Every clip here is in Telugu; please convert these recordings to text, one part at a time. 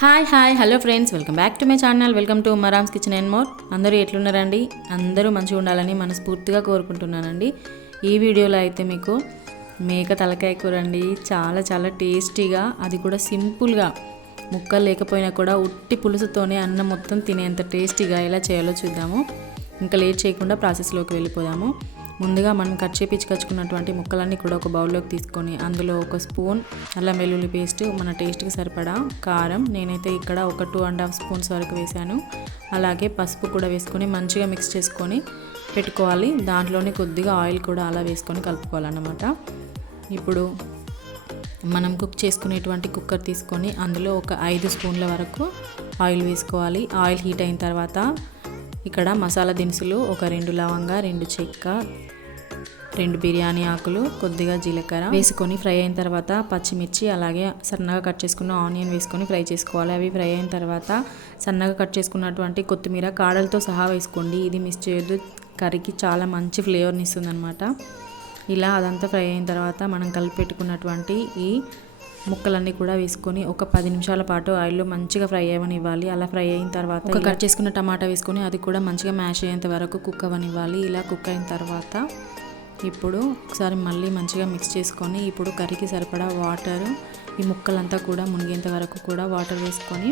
Hi hi hello friends welcome back to my channel welcome to Maram's kitchen and more. అందరూ ఎట్లున్నారండి? అందరూ మంచిగా ఉండాలని మనస్ఫూర్తిగా కోరుకుంటున్నానండి. ఈ వీడియోలో అయితే మీకు మేక తలకాయ కూర అండి. చాలా చాలా టేస్టీగా అది కూడా సింపుల్గా ముక్కలు లేకపోయినా కూడా ఉట్టి పులుసుతోనే అన్నం మొత్తం తినేంత టేస్టీగా ఎలా చేయాలో చూద్దాము. ఇంకా లేట్ చేయకుండా ప్రాసెస్లోకి వెళ్ళిపోదాము. ముందుగా మనం కట్ చేపించుకొచ్చుకున్నటువంటి ముక్కలన్నీ కూడా ఒక బౌల్లోకి తీసుకొని అందులో ఒక స్పూన్ అల్లం వెల్లుల్లి పేస్ట్ మన టేస్ట్కి సరిపడా కారం. నేనైతే ఇక్కడ ఒక టూ అండ్ హాఫ్ స్పూన్స్ వరకు వేసాను అలాగే పసుపు కూడా వేసుకొని మంచిగా మిక్స్ చేసుకొని పెట్టుకోవాలి. దాంట్లోనే కొద్దిగా ఆయిల్ కూడా అలా వేసుకొని కలుపుకోవాలన్నమాట. ఇప్పుడు మనం కుక్ చేసుకునేటువంటి కుక్కర్ తీసుకొని అందులో ఒక ఐదు స్పూన్ల వరకు ఆయిల్ వేసుకోవాలి. ఆయిల్ హీట్ అయిన తర్వాత ఇక్కడ మసాలా దినుసులు ఒక రెండు లవంగా రెండు చెక్క రెండు బిర్యానీ ఆకులు కొద్దిగా జీలకర్ర వేసుకొని ఫ్రై అయిన తర్వాత పచ్చిమిర్చి అలాగే సన్నగా కట్ చేసుకున్న ఆనియన్ వేసుకొని ఫ్రై చేసుకోవాలి. అవి ఫ్రై అయిన తర్వాత సన్నగా కట్ చేసుకున్నటువంటి కొత్తిమీర కాడలతో సహా వేసుకోండి. ఇది మిస్ చేయొద్దు. కర్రీకి చాలా మంచి ఫ్లేవర్ని ఇస్తుంది అనమాట ఇలా అదంతా ఫ్రై అయిన తర్వాత మనం కలిపి పెట్టుకున్నటువంటి ఈ ముక్కలన్నీ కూడా వేసుకొని ఒక పది నిమిషాల పాటు ఆయిల్లో మంచిగా ఫ్రై అవ్వనివ్వాలి. అలా ఫ్రై అయిన తర్వాత ఒక కట్ చేసుకున్న టమాటా వేసుకొని అది కూడా మంచిగా మ్యాష్ అయ్యేంత వరకు కుక్ అవ్వనివ్వాలి. ఇలా కుక్ అయిన తర్వాత ఇప్పుడు ఒకసారి మళ్ళీ మంచిగా మిక్స్ చేసుకొని ఇప్పుడు కర్రీకి సరిపడా వాటర్ ఈ ముక్కలంతా కూడా మునిగేంత వరకు కూడా వాటర్ వేసుకొని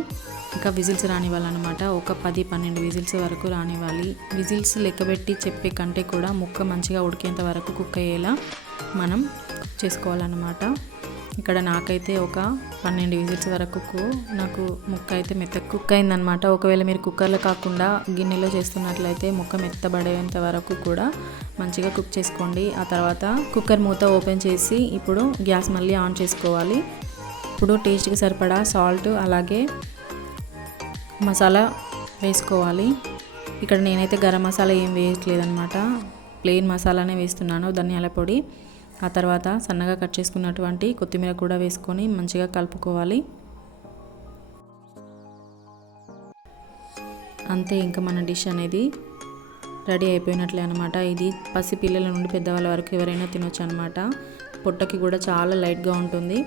ఇంకా విజిల్స్ రానివ్వాలన్నమాట. ఒక పది పన్నెండు విజిల్స్ వరకు రానివ్వాలి. విజిల్స్ లెక్కబెట్టి చెప్పే కంటే కూడా ముక్క మంచిగా ఉడికేంత వరకు కుక్ అయ్యేలా మనం చేసుకోవాలన్నమాట. ఇక్కడ నాకైతే ఒక పన్నెండు విజిల్స్ వరకు నాకు ముక్క అయితే మెత్త కుక్ అయిందనమాట ఒకవేళ మీరు కుక్కర్లో కాకుండా గిన్నెలో చేస్తున్నట్లయితే ముక్క మెత్తబడేంత వరకు కూడా మంచిగా కుక్ చేసుకోండి. ఆ తర్వాత కుక్కర్ మూత ఓపెన్ చేసి ఇప్పుడు గ్యాస్ మళ్ళీ ఆన్ చేసుకోవాలి. ఇప్పుడు టేస్ట్కి సరిపడా సాల్ట్ అలాగే మసాలా వేసుకోవాలి. ఇక్కడ నేనైతే గరం మసాలా ఏం వేయట్లేదనమాట ప్లెయిన్ మసాలానే వేస్తున్నాను ధనియాల పొడి. ఆ తర్వాత సన్నగా కట్ చేసుకున్నటువంటి కొత్తిమీర కూడా వేసుకొని మంచిగా కలుపుకోవాలి. అంతే ఇంకా మన డిష్ అనేది రెడీ అయిపోయినట్లే అనమాట ఇది పసి పిల్లల నుండి పెద్దవాళ్ళ వరకు ఎవరైనా తినొచ్చు అనమాట పొట్టకి కూడా చాలా లైట్గా ఉంటుంది.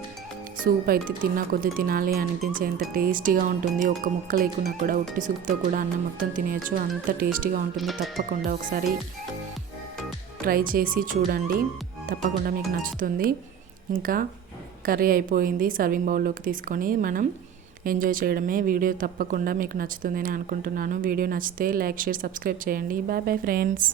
సూప్ అయితే తిన్నా కొద్ది తినాలి అనిపించేంత టేస్టీగా ఉంటుంది. ఒక్క ముక్క లేకున్నా కూడా ఉట్టి సూప్తో కూడా అన్నం మొత్తం తినేయచ్చు. అంత టేస్టీగా ఉంటుంది తప్పకుండా ఒకసారి ట్రై చేసి చూడండి. తప్పకుండా మీకు నచ్చుతుంది. ఇంకా కర్రీ అయిపోయింది సర్వింగ్ బౌల్లోకి తీసుకొని మనం ఎంజాయ్ చేయడమే. వీడియో తప్పకుండా మీకు నచ్చుతుందని అనుకుంటున్నాను. వీడియో నచ్చితే లైక్ షేర్ సబ్స్క్రైబ్ చేయండి. Bye bye friends.